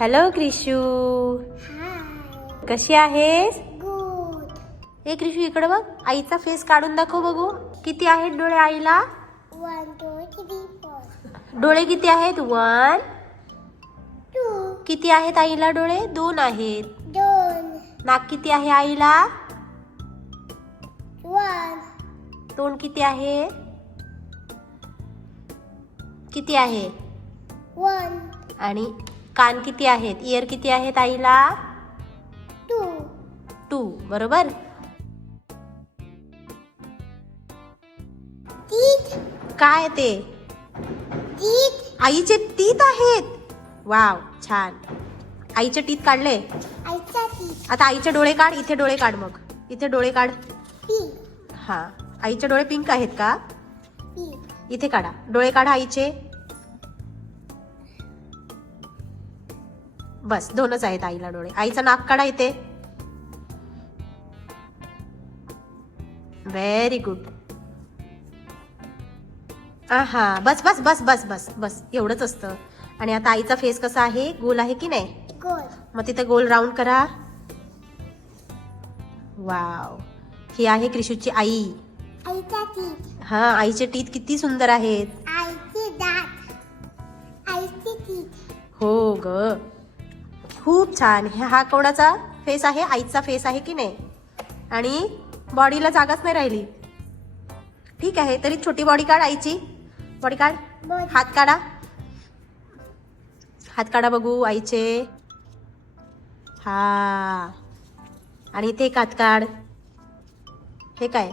Hello क्रिशू, कशी आहेस? ए क्रिशू इकडे बघ, आईचा फेस काढून दाखव बघू. किती आहेत डोळे आईला? 1 2 3 4 डोळे किती आहेत? 1 2 किती आहेत आईला डोळे? 2 आहेत. 2 नाक किती आहे आईला? 1 तोंड किती आहे? किती आहे? 1 आणि कान किती आहेत? इयर किती आहेत आईला? 2 2. बरोबर. teeth काय ते? teeth आईचे टीथ आहेत. वाव, छान. आईचे टीथ काढले. आईचा teeth आता आईचे डोळे काढ. इथे डोळे काढ. मग इथे डोळे काढ. pink हा, आईचे डोळे पिंक आहेत का? pink इथे काढा. डोळे काढा आईचे. बस 2च आहेत आईला डोळे. आईचं नाक काढा इथे. Very good. आहा, बस बस बस बस बस बस एवढंच असतं. आणि आता आईचा फेस कसा आहे? गोल आहे की नाही? goal मग तिथे गोल राऊंड करा. वाव, ही आहे क्रिशूची आई. आईचा teeth हा, आईचे टीथ किती सुंदर आहेत. आईचे दात आईचे teeth हो ग, खूप छान. हा कोणाचा फेस आहे? आईचा फेस आहे की नाही? आणि बॉडीला जागाच नाही राहिली. ठीक आहे, तरी छोटी बॉडी काढ आईची. बॉडी काढ. body हात काढा. हात काढा बघू आईचे. हा, आणि इथे एक हात काढ. हे काय?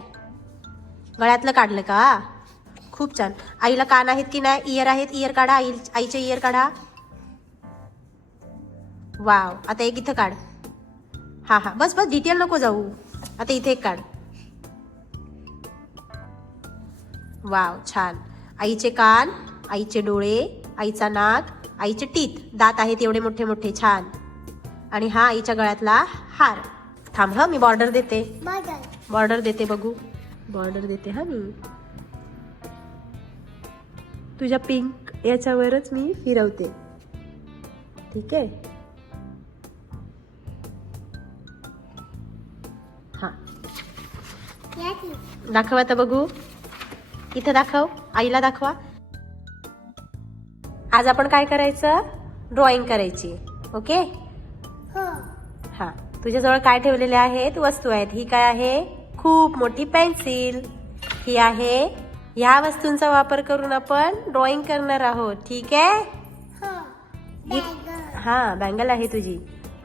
गळ्यातलं काढलं का? खूप छान. आईला कान आहेत की नाही? इयर आहेत. इयर काढा. आईचे इयर काढा. वाव, आता एक इथं काढ. हा हा, बस बस, डिटेल नको जाऊ. आता इथे एक काढ. वाव, छान. आईचे कान, आईचे डोळे, आईचा नाक, आईचे टीथ, दात आहेत एवढे मोठे मोठे. छान. आणि हा आईच्या गळ्यातला हार. थांब हा, मी बॉर्डर देते. bottle बॉर्डर देते बघू. बॉर्डर देते हा मी. तुझ्या पिंक याच्यावरच मी फिरवते. ठीक आहे. हा, या teeth दाखव आता बघू. इथे दाखव. आईला दाखवा. आज आपण काय करायचं? ड्रॉइंग करायची. ओके. हो हा, तुझ्याजवळ काय ठेवलेले आहेत? वस्तू आहेत. ही काय आहे? खूप मोठी पेन्सिल. ही आहे. ह्या वस्तूंचा वापर करून आपण ड्रॉइंग करणार आहोत. ठीक आहे. हो bag हा, बँगल आहे तुझी.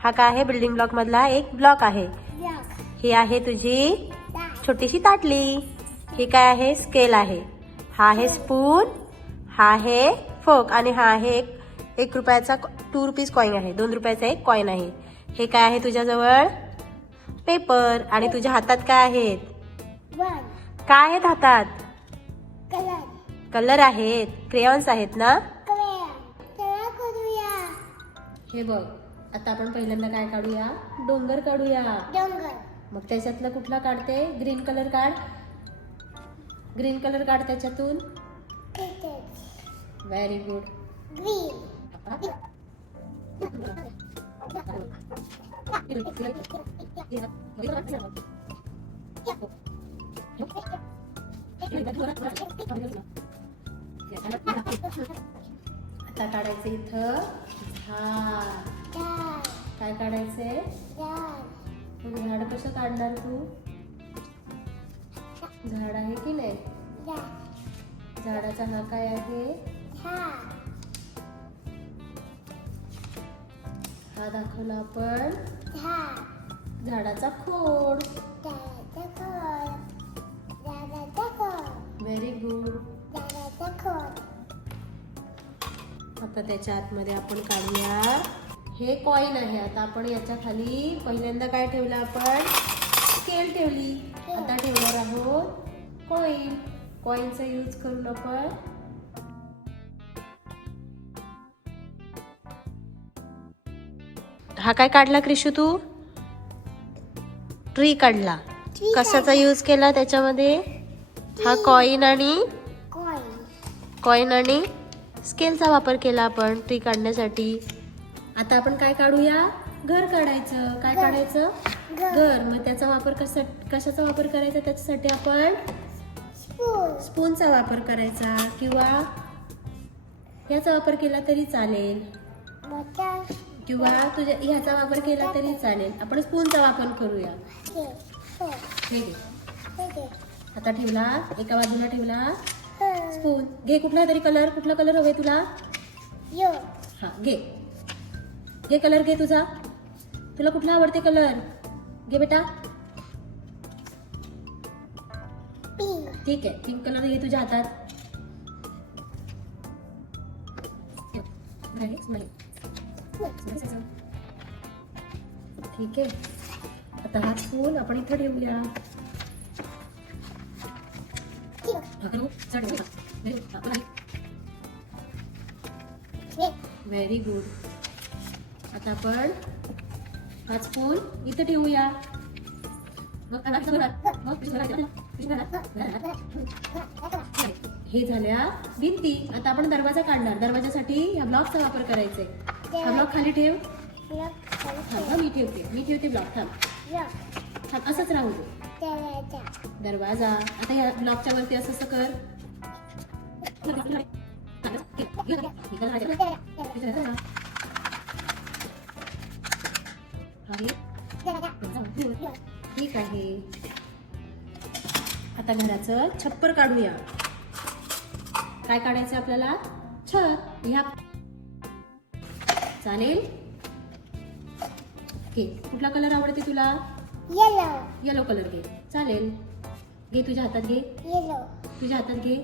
हा काय आहे? बिल्डिंग ब्लॉक मधला एक ब्लॉक आहे. block ही आहे तुझी that छोटीशी ताटली. ही काय आहे? स्केल आहे. हा आहे स्पून. हा आहे फोक. आणि हा आहे एक रुपयाचा 2 रुपीज कॉइन आहे. 2 रुपयाचा एक कॉइन आहे. हे काय आहे तुझ्याजवळ? पेपर. आणि तुझ्या हातात काय आहेत? 1 काय आहेत हातात? color कलर आहेत. क्रेयॉन्स आहेत ना? clear चला करूया हे बघ, आता आपण पहिल्यांदा काय काढूया? डोंगर काढूया. डोंगर मग त्याच्यातला कुठला काढते? ग्रीन कलर काढ. ग्रीन कलर काढ त्याच्यातून. cricket very good. green आता काढायचं इथं झाड. dad काय काढायचंय? dad मग झाड कसं काढणार तू? झाड आहे की नाही? dad झाडाचा हा काय आहे? hat हा दाखवला आपण. hat झाडाचा खोड. dad very good. dad आता त्याच्या आतमध्ये आपण काढूया. हे कॉइन आहे. आता आपण याच्या खाली पहिल्यांदा काय ठेवलं आपण? स्केल ठेवली. आता ठेवणार आहोत कॉइन. कॉइनचा यूज करून आपण हा काय काढला क्रिशू तू? ट्री काढला. Tree कशाचा यूज केला त्याच्यामध्ये? हा कॉइन coin आणि स्केलचा वापर केला आपण ट्री काढण्यासाठी. आता आपण काय काढूया? घर काढायचं. काय घर. काढायचं? घर. घर. मग त्याचा वापर कशाचा वापर करायचा? त्याच्यासाठी आपण स्पून स्पूनचा वापर करायचा किंवा ह्याचा वापर केला तरी चालेल मोठा किंवा तुझ्या ह्याचा वापर केला तरी चालेल. आपण स्पूनचा वापर करूया. घे हो हे घे. हे घे आता ठेवला, एका बाजूला ठेवला हं. स्पून. घे कुठला तरी कलर. कुठला कलर हवे तुला? यो हा घे. घे कलर घे तुझा. तुला कुठला आवडते कलर? घे बेटा. पिंक ठीक आहे, पिंक कलर घे तुझ्या हातात. ठीक आहे. आता हा स्पून आपण इथे ठेवूया. Very good. आता आपण हा स्पून इथे ठेवूया. हे झाल्या भिंती. आता आपण दरवाजा काढणार. दरवाजासाठी या ब्लॉकचा वापर करायचा आहे. हा ब्लॉक खाली ठेव. थांब हा, मी ठेवते ब्लॉक. थांब असंच राहू दे. दरवाजा. आता या ब्लॉकच्या वरती असं कर. ठीक आहे. आता घराचं छप्पर काढूया. काय काढायचं आपल्याला? छत. ह्या चालेल. घे. कुठला कलर आवडते तुला? येलो येलो कलर घे. चालेल. घे तुझ्या हातात घे. येलो तुझ्या हातात घे.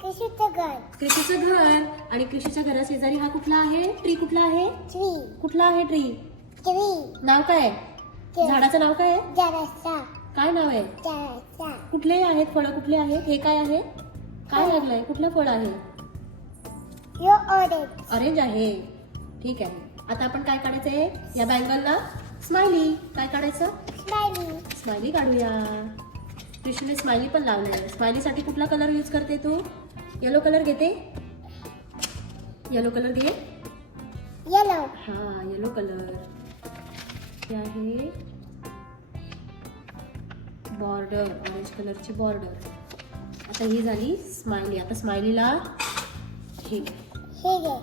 कृषीचं घर कृषीचं घर. आणि कृषीच्या घराशेजारी हा कुठला आहे? ट्री कुठला आहे? ट्री कुठला आहे ट्री? ट्री नाव काय? झाडाचं नाव काय आहे? जरासा काय नाव आहे? जरासा कुठले आहेत फळं? कुठले आहेत? हे काय आहे? काय लागलंय? कुठलं फळ आहे? यो ऑरेंज ऑरेंज आहे. ठीक आहे. आता आपण काय काढायचंय? या बँगलला स्माइली. काय काढायचं? स्माइली स्माइली काढूया. कृष्णने स्माइली पण लावलाय. स्माइलीसाठी कुठला कलर यूज करते तू? येलो कलर घेते. येलो कलर घे. येलो हा येलो कलर. हे आहे बॉर्डर. ऑरेंज कलरची बॉर्डर. आता ही झाली स्माइली. आता स्माइलीला हे हे घे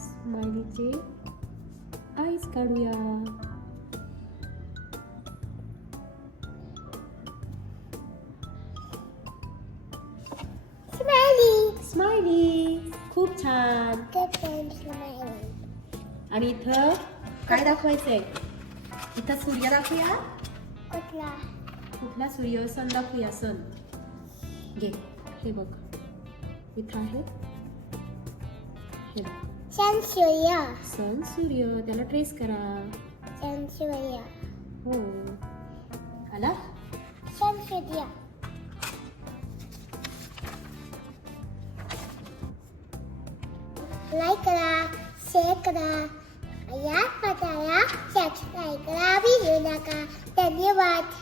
स्माइलीचे आईज काढूया. Smiley smiley. खूप छान. स्माइली आणि इथं काय दाखवायचंय? इथं सूर्य दाखवूया. कुठला कुठला सूर्य? सन दाखवूया. सन घे. हे बघ इथं आहे. हे बघ सन सूर्य सन सूर्य. त्याला ट्रेस करा. सन सूर्य हो आला. सन सूर्य लाईक करा, शेअर करा, या बताया सबस्क्राईब करा, विसरू नका. धन्यवाद.